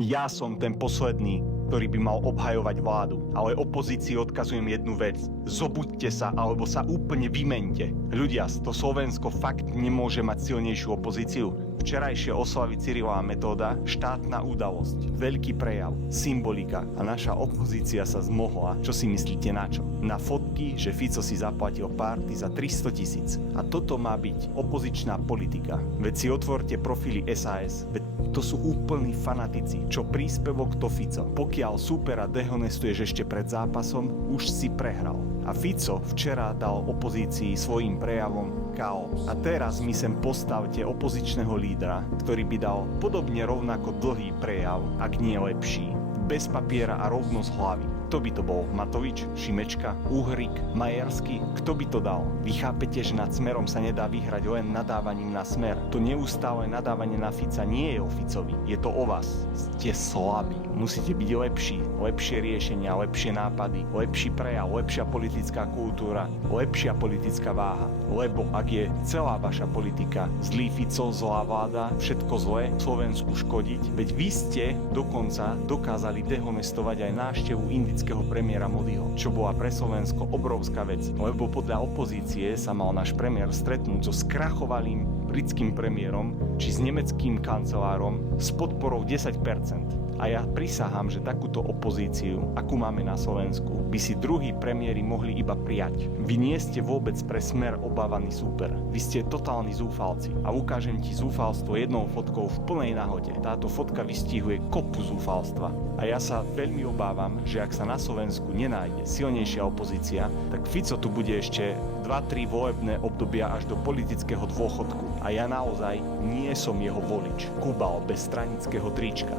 Ja som ten posledný, ktorý by mal obhajovať vládu. Ale opozícii odkazujem jednu vec. Zobuďte sa, alebo sa úplne vymente. Ľudia, to Slovensko fakt nemôže mať silnejšiu opozíciu. Včerajšie oslavy Cyrila a Metóda, štátna udalosť, veľký prejav, symbolika a naša opozícia sa zmohla. Čo si myslíte na čo? Na fotky, že Fico si zaplatil párty za 300 000. A toto má byť opozičná politika. Veď si otvorte profily SAS, veď to sú úplní fanatici. Čo príspevok, to Fico. Pokiaľ súpera dehonestuješ ešte pred zápasom, už si prehral. A Fico včera dal opozícii svojím prejavom KO. A teraz mi sem postavte opozičného lídra, ktorý by dal podobne rovnako dlhý prejav, ak nie lepší. Bez papiera a rovno z hlavy. Kto by to bol? Matovič? Šimečka? Uhrík? Majersky? Kto by to dal? Vy chápete, že nad Smerom sa nedá vyhrať len nadávaním na Smer. To neustále nadávanie na Fica nie je o Ficovi. Je to o vás. Ste slabí. Musíte byť lepší. Lepšie riešenia, lepšie nápady, lepší prejav, lepšia politická kultúra, lepšia politická váha. Lebo ak je celá vaša politika zlý Fico, zlá vláda, všetko zlé, Slovensku škodiť, veď vy ste dokonca dokázali dehonestovať aj návštevu indického premiéra Modiho, čo bola pre Slovensko obrovská vec, lebo podľa opozície sa mal náš premiér stretnúť so skrachovalým britským premiérom či s nemeckým kancelárom s podporou 10%. A ja prisahám, že takúto opozíciu, akú máme na Slovensku, by si druhí premiéri mohli iba prijať. Vy nie ste vôbec pre Smer obávaný súper. Vy ste totálni zúfalci. A ukážem ti zúfalstvo jednou fotkou v plnej nahote. Táto fotka vystihuje kopu zúfalstva. A ja sa veľmi obávam, že ak sa na Slovensku nenájde silnejšia opozícia, tak Fico tu bude ešte 2-3 volebné obdobia až do politického dôchodku. A ja naozaj nie som jeho volič. Kubal bez stranického trička.